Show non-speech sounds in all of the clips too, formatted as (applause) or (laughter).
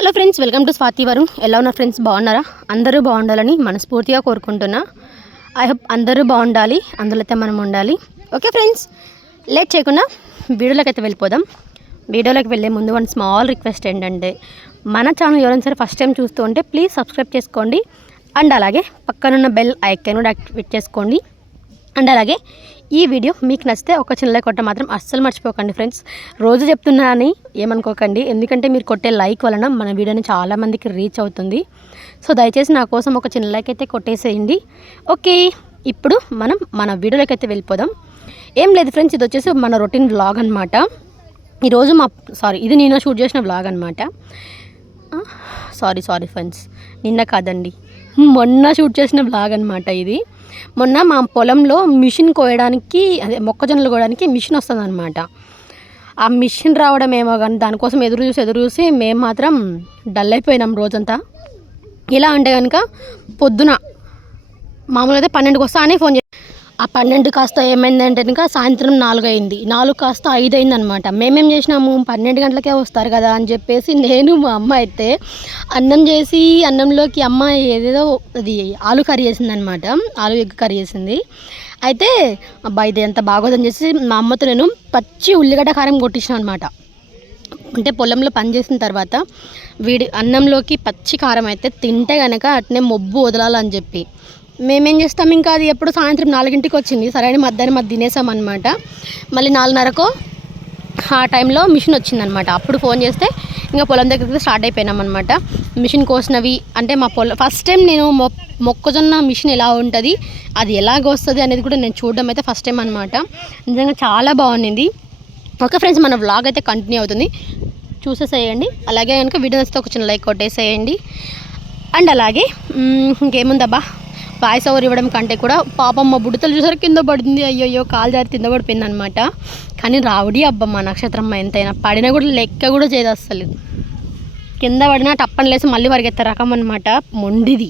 Hello friends welcome to Swathi Varun ఎలా ఉన్నారు friends బాగున్నారా? అందరూ బాగుండాలని మనస్ఫూర్తిగా కోరుకుంటున్నా. ఐ హోప్ అందరూ బాగుండాలి అందులో మనం ఉండాలి. ఓకే ఫ్రెండ్స్ లేట్ చేయకుండా వీడియోలోకి అయితే వెళ్ళిపోదాం. వీడియోలోకి వెళ్ళే ముందు వన్ స్మాల్ రిక్వెస్ట్ ఏంటంటే మన ఛానల్ ఎవరైనా సరే ఫస్ట్ టైం చూస్తూ ఉంటే ప్లీజ్ సబ్స్క్రైబ్ చేసుకోండి. అండ్ అలాగే పక్కనున్న బెల్ ఐకాన్ కూడా యాక్టివేట్ చేసుకోండి. అండ్ అలాగే ఈ వీడియో మీకు నచ్చితే ఒక చిన్న లైక్ కొట్ట మాత్రం అస్సలు మర్చిపోకండి ఫ్రెండ్స్. రోజు చెప్తున్నా అని ఏమనుకోకండి. ఎందుకంటే మీరు కొట్టే లైక్ వలన మన వీడియోని చాలామందికి రీచ్ అవుతుంది. సో దయచేసి నా కోసం ఒక చిన్న లైక్ అయితే కొట్టేసేయండి. ఓకే ఇప్పుడు మనం మన వీడియోలోకి అయితే వెళ్ళిపోదాం. ఏం లేదు ఫ్రెండ్స్ ఇది వచ్చేసి మన రొటీన్ వ్లాగ్ అనమాట ఈరోజు మా సారీ ఇది నేను షూట్ చేసిన వ్లాగ్ అనమాట సారీ సారీ ఫ్రెండ్స్ నిన్న కాదండి. మొన్న షూట్ చేసిన బ్లాగ్ అనమాట ఇది. మొన్న మా పొలంలో మిషన్ కోయడానికి అదే మొక్కజొన్నలు కోయడానికి మిషన్ వస్తుంది అనమాట ఆ మిషన్ రావడం ఏమో కానీ దానికోసం ఎదురు చూసి ఎదురు చూసి మేము మాత్రం డల్ అయిపోయినాం రోజంతా. ఎలా అంటే కనుక పొద్దున మామూలుగా అయితే పన్నెండుకి వస్తా అని ఫోన్ చేసి ఆ పన్నెండు కాస్త ఏమైందంటే ఇంకా సాయంత్రం నాలుగు అయింది నాలుగు కాస్త ఐదు అయింది అనమాట మేమేం చేసినాము? పన్నెండు గంటలకే వస్తారు కదా అని చెప్పేసి నేను మా అమ్మ అయితే అన్నం చేసి అన్నంలోకి అమ్మ ఏదేదో అది ఆలు కర్రీ చేసింది అనమాట ఆలు ఎగ్ కర్రీ చేసింది. అయితే అబ్బా ఇది ఎంత బాగోదని చేసి మా అమ్మతో నేను పచ్చి ఉల్లిగడ్డ కారం కొట్టించిన అనమాట అంటే పొలంలో పని చేసిన తర్వాత వీడి అన్నంలోకి పచ్చి కారం అయితే తింటే కనుక అట్నే మొబ్బు వదలాలని చెప్పి. మేమేం చేస్తాం ఇంకా అది ఎప్పుడు సాయంత్రం నాలుగింటికి వచ్చింది. సరే అని మధ్యాహ్నం అది తినేసామన్నమాట మళ్ళీ నాలుగున్నరకు ఆ టైంలో మిషన్ వచ్చిందనమాట అప్పుడు ఫోన్ చేస్తే ఇంకా పొలం దగ్గరికి స్టార్ట్ అయిపోయినామన్నమాట మిషన్ కోసినవి అంటే మా పొలం ఫస్ట్ టైం నేను మొ మొక్కజొన్న మిషన్ ఎలా ఉంటుంది అది ఎలాగ వస్తుంది అనేది కూడా నేను చూడడం అయితే ఫస్ట్ టైం అనమాట నిజంగా చాలా బాగుంది ఓకే ఫ్రెండ్స్ మన వ్లాగ్ అయితే కంటిన్యూ అవుతుంది. చూసేసేయండి. అలాగే కనుక వీడియో నచ్చితే ఒక చిన్న లైక్ కొట్టేసేయండి. అండ్ అలాగే ఇంకేముందబ్బా? వాయిస్ ఓవర్ ఇవ్వడం కంటే కూడా పాపం మా బుడతలు చూసారు కింద పడింది. అయ్యయ్యో కాలు జారి కింద పడిపోయింది అనమాట కానీ రావుడి అబ్బమ్మ నక్షత్రమ్మ ఎంతైనా పడినా కూడా లెక్క కూడా చేయదు అసలు కింద పడినా టప్పని లేసి మళ్ళీ పరిగెత్తే రకం అనమాట మొండిది.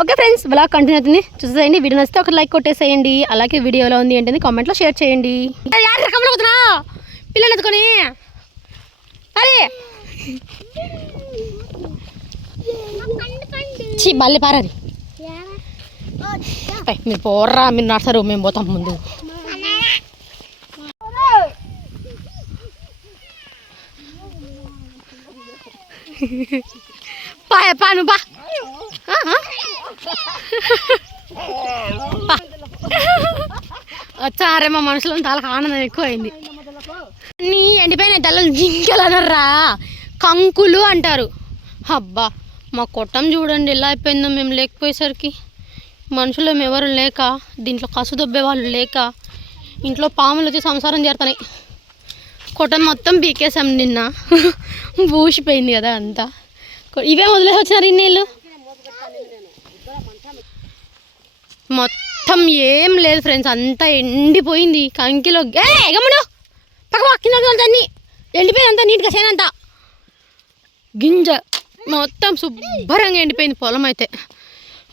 ఓకే ఫ్రెండ్స్ బ్లాగ్ కంటిన్యూ అవుతుంది. చూసేయండి వీడియో నచ్చితే ఒక లైక్ కొట్టేసేయండి. అలాగే వీడియో ఎలా ఉంది ఏంటని కామెంట్లో షేర్ చేయండి. రకంలో పిల్లలు ఎత్తుకొని. అరే చి మళ్ళీ పారది పై, మీరు పోర్రా మీరు నడసరు మేము పోతాం ముందు. పాయ పాను బా. వచ్చారే మా మనుషులు చాలా ఆనందం ఎక్కువైంది. నీ ఎండిపోయిన తెల్లలు జింకలు అనర్రా కంకులు అంటారు. అబ్బా మా కొట్టం చూడండి ఎలా అయిపోయిందో మేము లేకపోయేసరికి. మనుషులు ఎవరు లేక దీంట్లో కసు దొబ్బే వాళ్ళు లేక ఇంట్లో పాములు వచ్చి సంసారం చేరుతున్నాయి కొట్టం మొత్తం పీకేసాం నిన్న. (laughs) బూసిపోయింది కదా అంతా. ఇవే వదిలేసి వచ్చినారు ఈ నీళ్ళు మొత్తం ఏం లేదు ఫ్రెండ్స్ అంతా ఎండిపోయింది. కంకిలో ఏ గమ్ముడు పక్క కింద దాన్ని ఎండిపోయింది అంతా నీట్గా చేయనంత గింజ మొత్తం శుభ్రంగా ఎండిపోయింది పొలం అయితే.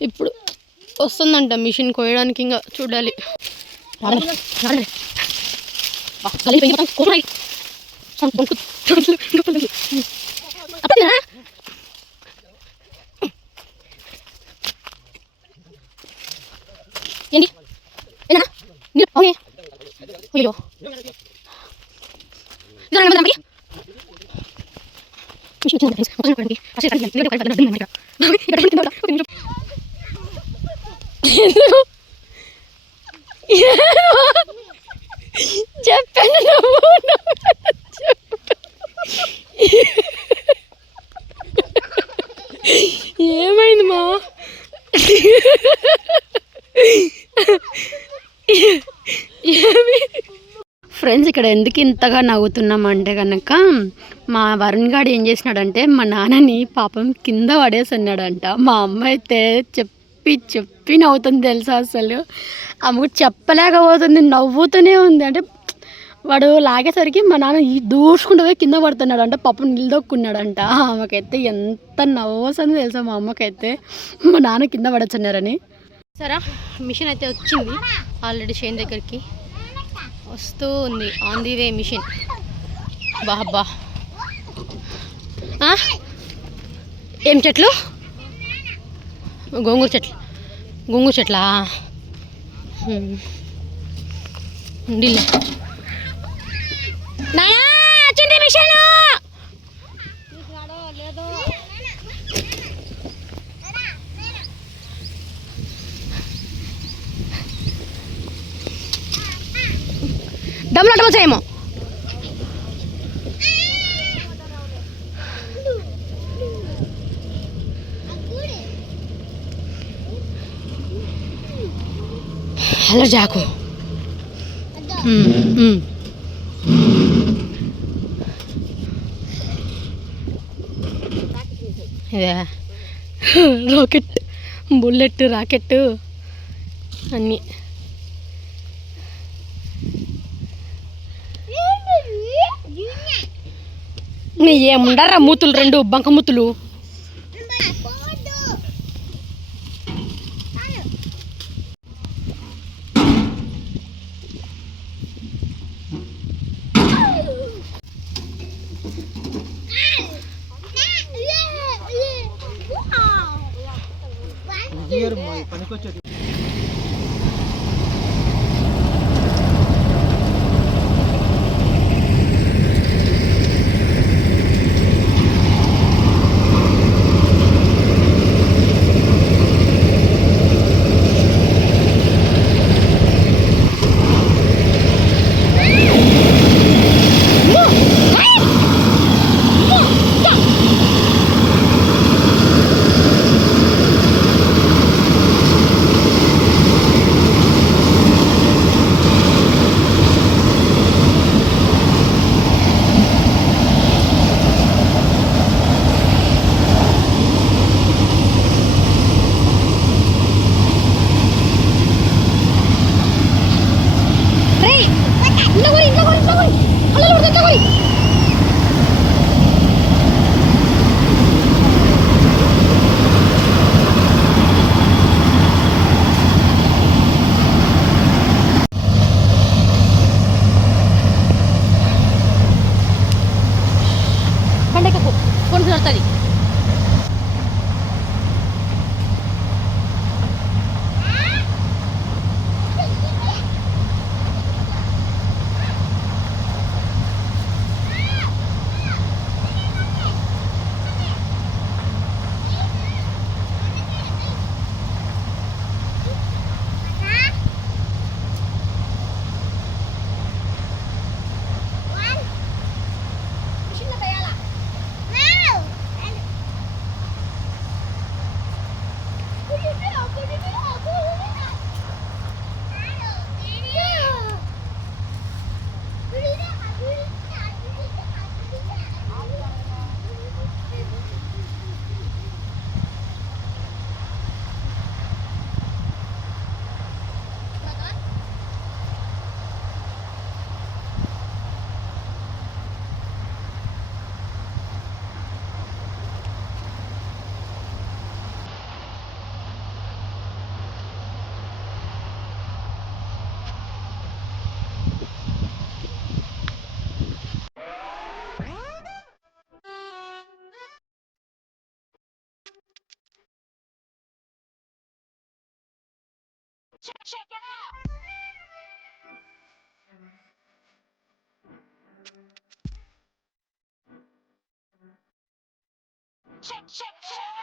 ఇప్పుడు వస్తుందంట మిషన్ కోయడానికి ఇంకా చూడాలి. ఏంటి? అవునే. అయ్యో. మిషన్ చూడండి. అసలు ఇక్కడ. ఇక్కడ చెప్పాను చెప్పండి నువ్వు. ఏమైంది మా? ఫ్రెండ్స్ ఇక్కడ ఎందుకు ఇంతగా నవ్వుతున్నామంటే కనుక మా వరుణ్ గాడు ఏం చేసినాడంటే మా నాన్నని పాపం కింద పడేసి అన్నాడంట మా అమ్మ అయితే చెప్పి చెప్పి నవ్వుతుంది తెలుసా అసలు? ఆమెకు చెప్పలేకపోతుంది నవ్వుతూనే ఉంది. అంటే వాడు లాగేసరికి మా నాన్న ఈ దూసుకుంటూ పోయి కింద పడుతున్నాడు. అంటే పాపం నిలదొక్కున్నాడంట. ఆమెకైతే ఎంత నవ్వు తెలుసా మా అమ్మకైతే. మా నాన్న కింద పడొచ్చున్నారని. సరే మిషన్ అయితే వచ్చింది. ఆల్రెడీ షేన్ దగ్గరికి వస్తూ ఉంది. On the way mission. బాబా ఆ? ఏం చెట్లు? గోంగూర చెట్లు. గుంగు చెట్లా? హ్మ్. ఉండిలే. నాయనా మిషన్. డబ్బులు డమ్ములు చేయము హలో జాకు. ఇదే. రాకెట్ బుల్లెట్ రాకెట్ అన్నీ. నీ ఏముండరా మూతులు రెండు బంక మూతులు పనికొచ్చేది ఇంట్లో కొరి ఇంట్లో కొరి ఇంట్లో Check it out! Check, check, check!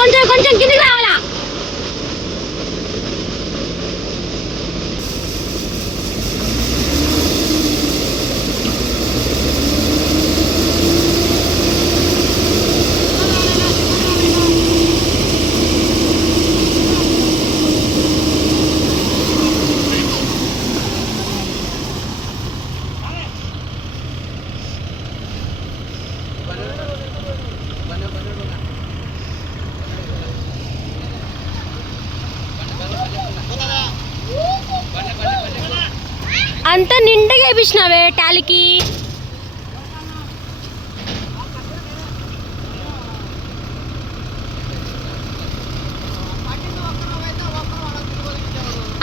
కొంచెం కొంచెం కిందికి రావాలా నిండుగా టాలీకి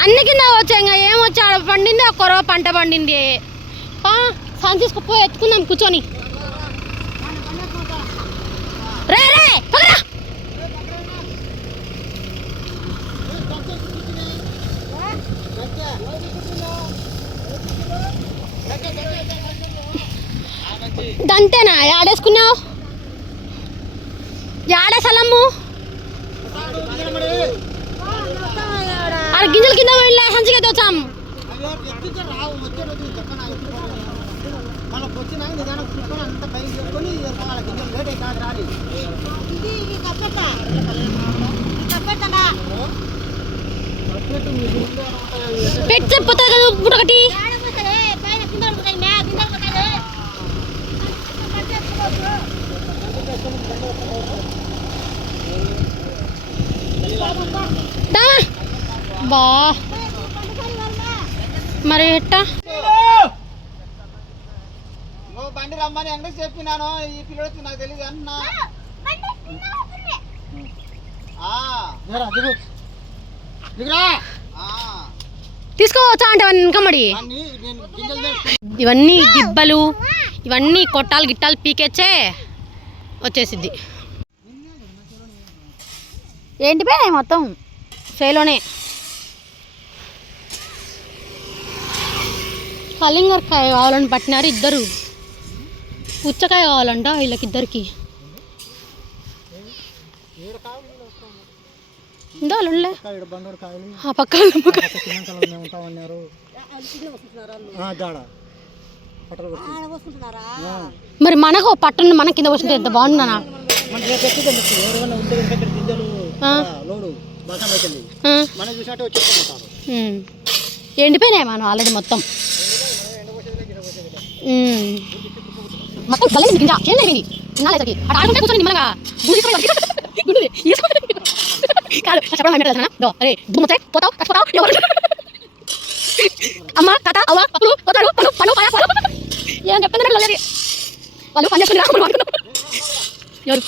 అన్ని కింద వచ్చా ఇంకా. ఏం వచ్చా? పండింది ఒక్కరో పంట పండింది. పా సాన్ తీసుకుపోయి ఎత్తుకుందాం కూర్చొని. రే రే దంతేనా? ఆడేసుకున్నావు ఆడేసలమ్ము సలమ్ము ఆడ గింజల కింద వెళ్ళా సంచిగా వచ్చాం పెట్టి చెప్పుతా కదా చూసుకొని ఒకటి పైకి చేసుకొని వాళ్ళ కింద లేట్ అయితే కాదు రాలి పట్టేట్టు మీ గుండె ఉంటాయి. పెట్టి చెప్పిపోతుంది కదా ఇప్పుడు ఒకటి దా. బా. మరి ఎట్టా? ఓ బండి రమ్మని అంగడికి చెప్పినాను. ఈ పిల్లడికి నాకు తెలియదు అన్నా. తీసుకోవచ్చా అంటే ఇంకా మరి ఇవన్నీ దిబ్బలు ఇవన్నీ కొట్టాలు గిట్టాలు పీకెచ్చే వచ్చేసిద్ది. ఏంటి పే మొత్తం? చేలోనే. కలింగరకాయ కావాలని పట్టినారు ఇద్దరు. పుచ్చకాయ కావాలంట వీళ్ళకిద్దరికి. ఉందా వాళ్ళుండలే? కాయడు బండోడు కాయలు ఆ పక్క వాళ్ళ పక్క. తిన్నాకలు ఉంటామన్నారు జాడ పట్టలు కొట్టి ఆ. మరి మనకు పట్టణ మన కింద వచ్చింటే ఎంత బాగుంటున్నానా లోడు బసం అవుతుంది మనం చూసినట్టు. ఎండిపోయినాయి మనం ఆల్రెడీ మొత్తం. మొత్తం గల్లేసింది కింద చేంజ్ అయిపోయింది తినాలేసరికి అటు ఆడుకుంటే కూర్చొని నిమ్మలంగా గుడి తీసుకొని గుడి తీసుకొని. కాదు ఆ చెప్పడం ఏమిటో తెలుసా? దో, అరే దుమ్మతాయి పోతావు చచ్చిపోతావు ఎవరు? అమ్మ తాత అవ్వ అప్పులు పోతాడు పను పను పాయ పను ఏం చెప్తున్నారు లేదు వాళ్ళు పని చేసుకుని రాకుండా ఎవరు?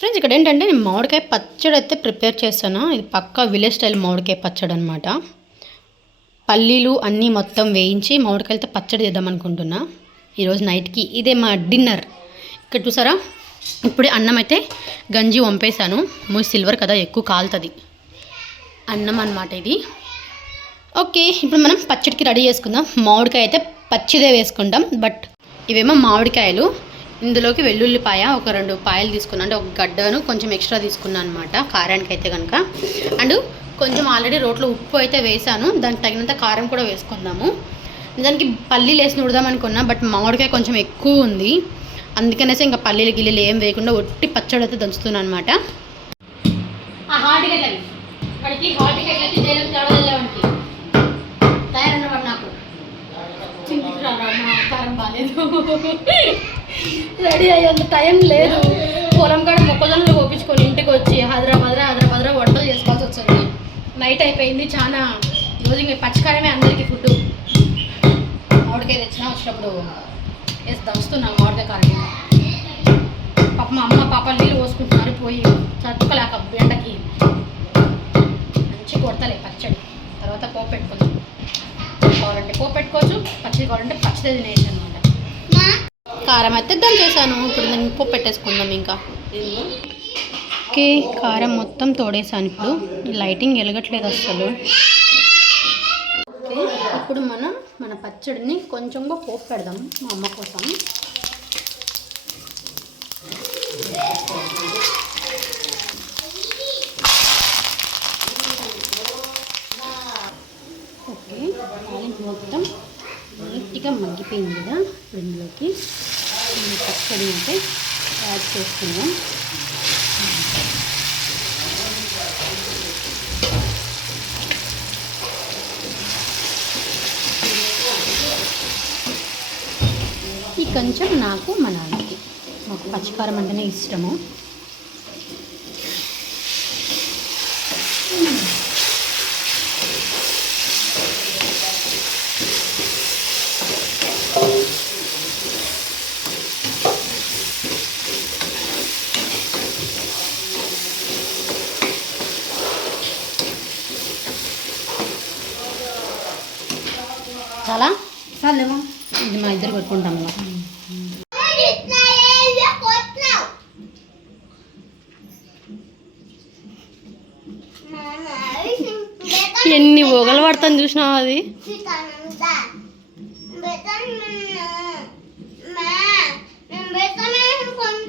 ఫ్రెండ్స్ ఇక్కడ ఏంటంటే నేను మామిడికాయ పచ్చడి అయితే ప్రిపేర్ చేస్తాను ఇది పక్కా విలేజ్ స్టైల్ మామిడికాయ పచ్చడి అనమాట పల్లీలు అన్నీ మొత్తం వేయించి మామిడికాయలతో పచ్చడి చేద్దాం అనుకుంటున్నా ఈరోజు నైట్కి ఇదే మా డిన్నర్. ఇక్కడ చూసారా? ఇప్పుడే అన్నం అయితే గంజి వంపేశాను. మూసి సిల్వర్ కదా ఎక్కువ కాలుతుంది. అన్నం అనమాట ఇది. ఓకే ఇప్పుడు మనం పచ్చడికి రెడీ చేసుకుందాం. మామిడికాయ అయితే పచ్చిదే వేసుకుంటాం బట్ ఇవేమో మామిడికాయలు. ఇందులోకి వెల్లుల్లిపాయ ఒక రెండు పాయలు తీసుకున్నాను అంటే ఒక గడ్డను కొంచెం ఎక్స్ట్రా తీసుకున్నాను అనమాట కారానికి అయితే కనుక అండ్ కొంచెం ఆల్రెడీ రోట్లో ఉప్పు అయితే వేసాను దానికి తగినంత కారం కూడా వేసుకుందాము. దానికి పల్లీలు వేసి నుడదాం అనుకున్నా బట్ మామిడికాయ కొంచెం ఎక్కువ ఉంది. అందుకనేసి ఇంకా పల్లీలు గిల్లీలు ఏం వేయకుండా ఒట్టి పచ్చడి అయితే దంచుతున్నాను అనమాట తయారన్నమాట నాకు. చింతికి బాగాలేదు రెడీ అయ్యేంత టైం లేదు. పొలం కాడ మొక్కజొన్నలు కోపించుకొని ఇంటికి వచ్చి హైదరాబాద్ హైదరాబాద్ వంటలు చేసుకోవాల్సి వచ్చింది. నైట్ అయిపోయింది చాలా ఈరోజు ఇంక పచ్చికాయమే అందరికీ ఫుడ్ మామిడికాయ తెచ్చినా వచ్చినప్పుడు వేసి దంచుతున్నాం మామిడికాయ కారం పాప మా అమ్మ పాప నీళ్ళు పోసుకుంటున్నారు పోయి చదువుకోలేక బెండకి. మంచి కొడతలే పచ్చడి. తర్వాత పోపు కావాలంటే కోపెట్టుకోవచ్చు పెట్టుకోవచ్చు పచ్చడి కావాలంటే పచ్చడి తినేసాను కారం అయితే చేశాను. ఇప్పుడు నేను ఉప్పు పెట్టేసుకుందాం ఇంకా. ఓకే కారం మొత్తం తోడేసాను ఇప్పుడు. లైటింగ్ వెలగట్లేదు అసలు ఇప్పుడు మనం మన పచ్చడిని కొంచెంగా పోపు పెడదాం మా అమ్మ కోసం. ఓకే మొత్తం నీట్గా మగ్గిపోయింది కదా ఇందులోకి ఈ పచ్చడి అయితే యాడ్ చేసుకుందాం. ఈ కొంచెం నాకు మా నాన్నకి. మాకు పచ్చికారం అంటేనే ఇష్టము. చాలా చాలేమా ఇది మా ఇద్దరు కొట్టుకుంటాం అలా ఎన్ని ఓగలు పడతాను చూసినావు అది?